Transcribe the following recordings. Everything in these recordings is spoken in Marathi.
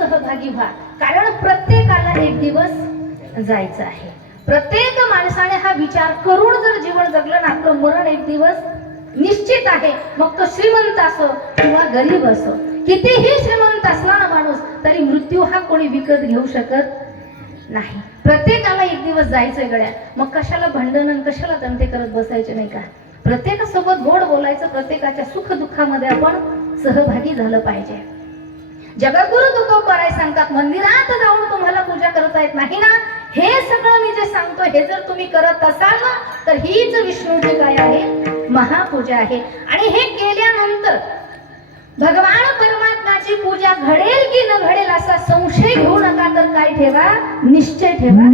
सहभागी व्हा, कारण प्रत्येकाला एक दिवस जायचं आहे. प्रत्येक माणसाने हा विचार करून जर जीवन जगलं ना, आपलं मरण एक दिवस निश्चित आहे. मग तो श्रीमंत असो किंवा गरीब असो, कितीही श्रीमंत असला ना माणूस, तरी मृत्यू हा कोणी विकत घेऊ शकत नाही. प्रत्येकाला एक दिवस जायचंय गड्या. मग कशाला भांडण, कशाला तंटे करत बसायचे नाही का? प्रत्येकासोबत गोड बोलायचं, प्रत्येकाच्या सुख दुःखामध्ये आपण सहभागी झालं पाहिजे. जगद्गुरु तुकोबाराय सांगतात, मंदिरात जाऊन तुम्हाला पूजा करता येत नाही ना, हे सगळं मी जे सांगतो हे जर तुम्ही करत असाल ना, तर हीच विष्णूची काय आहे, महापूजा आहे. आणि हे केल्यानंतर भगवान परमात्म्याची पूजा घडेल की न घडेल असा संशय घेऊ नका, तर काय ठेवा, निश्चय ठेवा.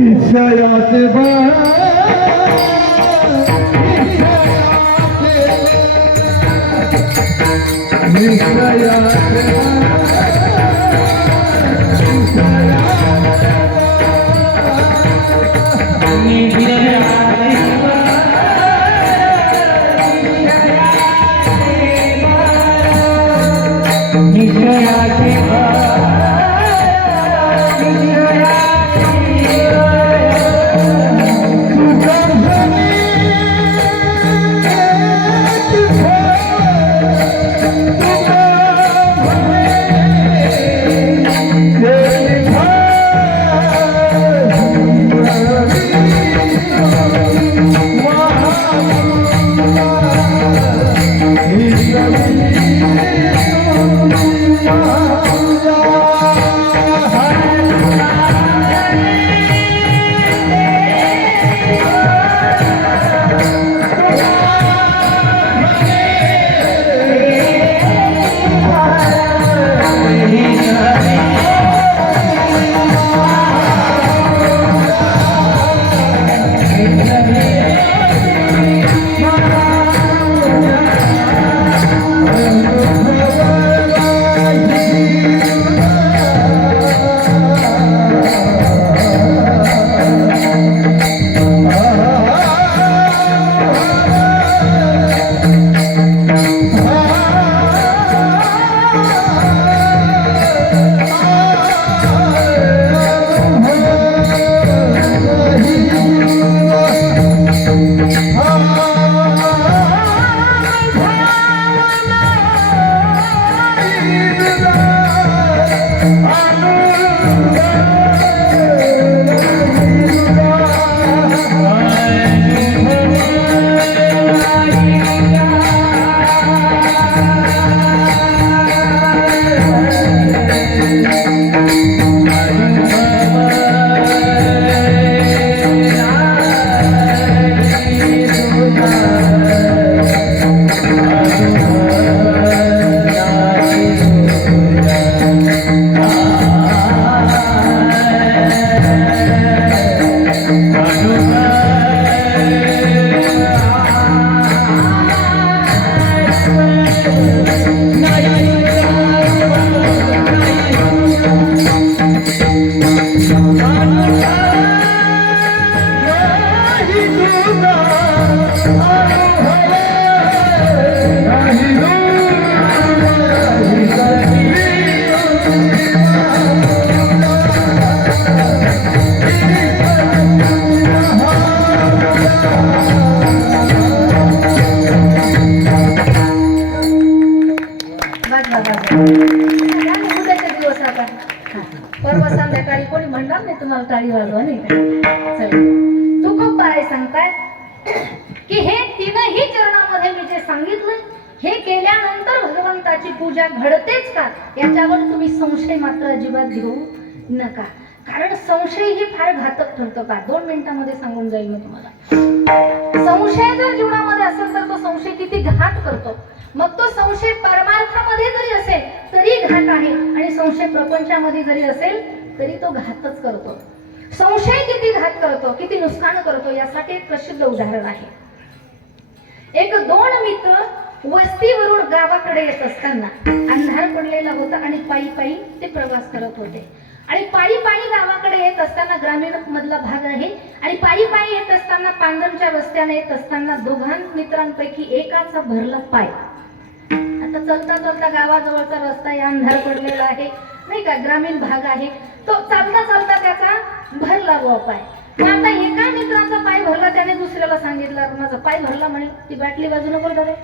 परवा संध्याकाळी कोणी म्हणणार नाही तुम्हाला टाळी वाजवा, नाही का? तुकोबाराय सांगतायत की हे तीनही चरणामध्ये मी जे सांगितलं, हे केल्यानंतर भगवंताची पूजा घडतेच का, याच्यावर तुम्ही संशय मात्र अजिबात घेऊ नका. कारण संशय ही फार घातक ठरतो. का 2 मिनिटांमध्ये सांगून जाईल मी तुम्हाला. संशय जर जीवनामध्ये असेल तर तो संशय किती घात करतो. मग तो संशय परमार्थामध्ये जरी असेल तरी घात आहे, आणि संशय प्रपंचामध्ये जरी असेल तरी तो घातच करतो. संशय किती घात करतो, किती नुकसान करतो, यासाठी एक प्रसिद्ध उदाहरण आहे. एक 2 मित्र वस्तीवरून गावाकडे येत असताना अंधार पडलेला होता आणि पायी पायी ते प्रवास करत होते. आणि पायी पायी गावाकडे येत असताना, ग्रामीण मधला भाग आहे, आणि पायी पायी येत असताना पांगणच्या रस्त्याने येत असताना दोघां मित्रांपैकी एकाचा भरला पाय. आता चलता चलता गावाजवळचा रस्ता आहे, अंधार पडलेला आहे, नाही का, ग्रामीण भाग आहे, तो चालता चालता त्याचा भरला बुवा पाय. मग आता एका मित्राचा पाय भरला, त्याने दुसऱ्याला सांगितलं माझा पाय भरला म्हणे, ती बाटली बाजूला नको रे,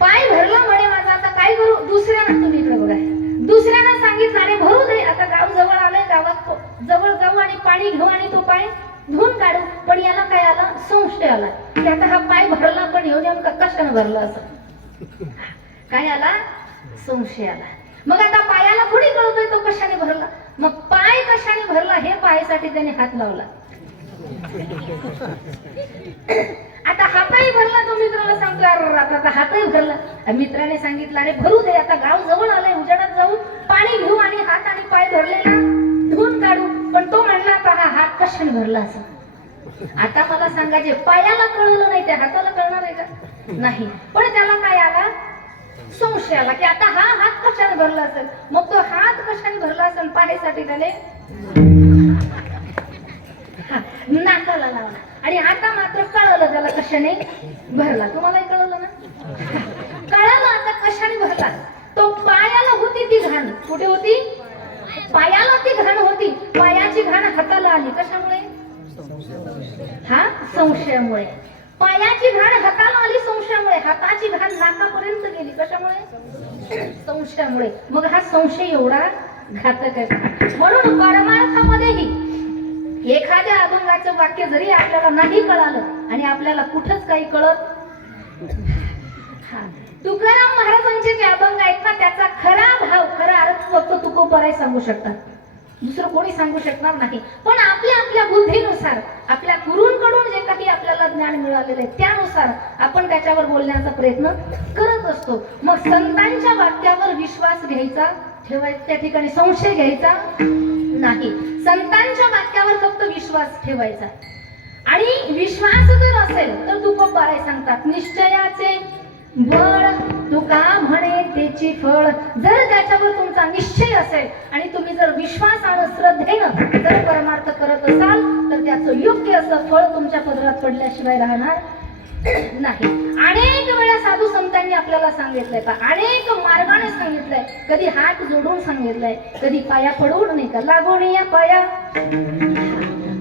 पाय भरला म्हणे माझा, आता काय करू. दुसऱ्यानं, तुम्ही इकडे बघा, दुसऱ्यानं सांगितलं अरे भरू दे, आता गाव जवळ आलंय, गावात जवळ जाऊ आणि पाणी घेऊ आणि तो पाय धुवून काढू. पण याला काय आला, संशय आला की आता हा पाय भरला पण येऊन नेमका कशाने भरला, असं काय आला, संशय आला. मग आता पायाला थोडी कळतोय तो कशाने भरला, मग पाय कशाने भरला हे पायासाठी त्याने हात लावला. आता हातही भरला, तो मित्राला सांगतो अरे आता हातही भरला. मित्राने सांगितलं अरे भरू दे, आता गाव जवळ आलंय, उजेडात जाऊ पाणी घेऊ आणि हात आणि पाय भरलेला धुवून काढू. पण तो म्हणला आता हा हात कशाने भरला असं. आता मला सांगा, जे पायाला कळलं नाही त्या हाताला कळणार आहे का, नाही. पण त्याला काय आला, संशय आला की आता हा हात कशाने भरला असेल. मग तो हात कशाने भरला असेल पायासाठी त्याने नाकाला लावला. आणि आता मात्र कळलं त्याला कशाने भरला. तुम्हालाही कळलं ना, कळलं आता कशाने भरला. तो पायाला होती ती घाण, कुठे होती, पायाला ती घाण होती. पायाची घाण हाताला आली, कशामुळे, हा संशयामुळे. पायाची घाण हाताला आली संशयामुळे, हाताची घाण नाकापर्यंत गेली, कशामुळे, संशयामुळे. मग हा संशय एवढा घातक आहे. म्हणून परमार्थामध्येही एखाद्या अभंगाचं वाक्य जरी आपल्याला नाही कळालं आणि आपल्याला कुठंच काही कळत, तुकाराम महाराजांचे जे अभंग आहेत ना, त्याचा खरा भाव, खरा अर्थ फक्त तुकोबाराय सांगू शकतात, दुसरं कोणी सांगू शकणार नाही. पण आपल्या आपल्या बुद्धीनुसार, आपल्या गुरूंकडून जे काही आपल्याला ज्ञान मिळालेलं आहे त्यानुसार आपण त्याच्यावर बोलण्याचा प्रयत्न करत असतो. मग संतांच्या वाक्यावर विश्वास घ्यायचा, ठेवायचा, त्या ठिकाणी संशय घ्यायचा नाही. संतांच्या वाक्यावर फक्त विश्वास ठेवायचा. आणि विश्वास जर असेल तर तुकोबाराय सांगतात, निश्चयाचे बळ तुका म्हणे त्याची फळ. जर त्याच्यावर तुमचा निश्चय असेल आणि तुम्ही जर विश्वासानं श्रद्धेनं जर परमार्थ करत असाल तर त्याचं योग्य असं फळ तुमच्या पदरात पडल्याशिवाय राहणार नाही. अनेक वेळा साधू संतांनी आपल्याला सांगितलंय, अनेक मार्गाने सांगितलंय, कधी हात जोडून सांगितलंय, कधी पाया पडून, नाही का, लागून या पाया,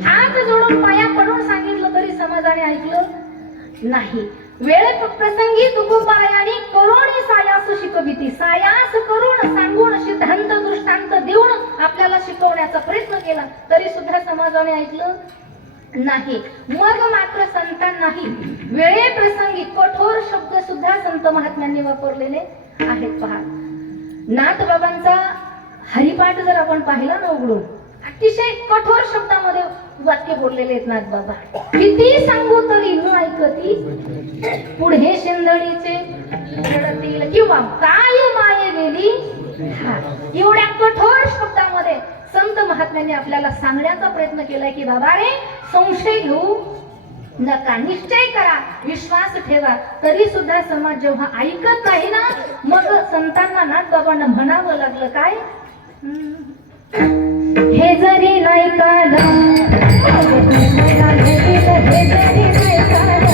हात जोडून पाया पडून सांगितलं तरी समाजाने ऐकलं नाही. वेळ प्रसंगी तुकोबारायांनी करोनी सायास शिकविती, सायास करून सांगून सिद्धांत दृष्टांत देऊन आपल्याला शिकवण्याचा प्रयत्न केला तरी सुद्धा समाजाने ऐकलं नाही. मग मात्र संतांनाही वेळे प्रसंगी कठोर शब्द सुद्धा संत महात्म्यांनी वापरलेले आहेत. पहा, नाथ बाबांचा हरिपाठ जर आपण पाहिला ना उघडून, अतिशय कठोर शब्दामध्ये वाक्य बोललेले आहेत नाथ बाबा. किती सांगू तरी न ऐकती, पुढे शेंदळीचे रडतील, किंवा काय माये गेली. एवढ्या कठोर शब्दामध्ये संत महात्म्यांनी आपल्याला सांगण्याचा प्रयत्न केलाय की बाबा रे, संशय घेऊ नका, निश्चय करा, विश्वास ठेवा. तरी सुद्धा समाज जेव्हा ऐकत नाही ना, मग संतांना नाथ बाबांना म्हणावं लागलं काय, हे जरी नाही कालं, हे जरी नाही कालं,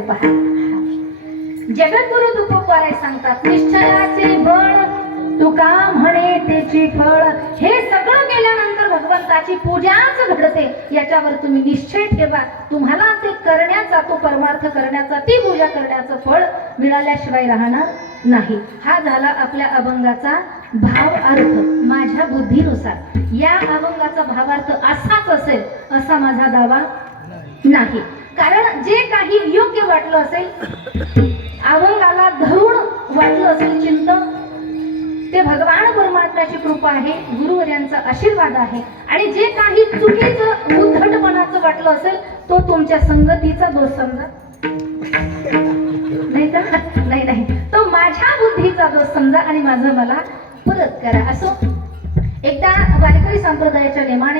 करायचे पहा. जगद्गुरु तुकोबाराय सांगतात, निश्चयाचे बळ तुका म्हणे त्याची फळ. हे सगळं केल्यानंतर भगवंताची पूजाच घडते. याच्यावर तुम्ही निश्चय ठेवा. तुम्हाला ते करण्याचा, तो परमार्थ करण्याचा, ती पूजा करण्याचं फळ मिळाल्याशिवाय राहणार नाही. हा झाला आपल्या अभंगाचा भाव अर्थ. माझ्या बुद्धीनुसार या अभंगाचा भावार्थ असाच असेल असा माझा दावा नाही. कारण जे काही योग्य वाटलं असेल, अभंगाला धरून वाटलं असेल चिंतन, ते भगवान परमात्म्याची कृपा आहे, गुरुवर्यांचा आशीर्वाद आहे. आणि जे काही चुकीचं उद्धटपणाचं वाटलं असेल तो तुमच्या संगतीचा दोष समजा, नाही तर नाही, तो माझ्या बुद्धीचा दोष समजा आणि माझं मला परत करा. असो, एकदा वारकरी संप्रदायाच्या नेमाने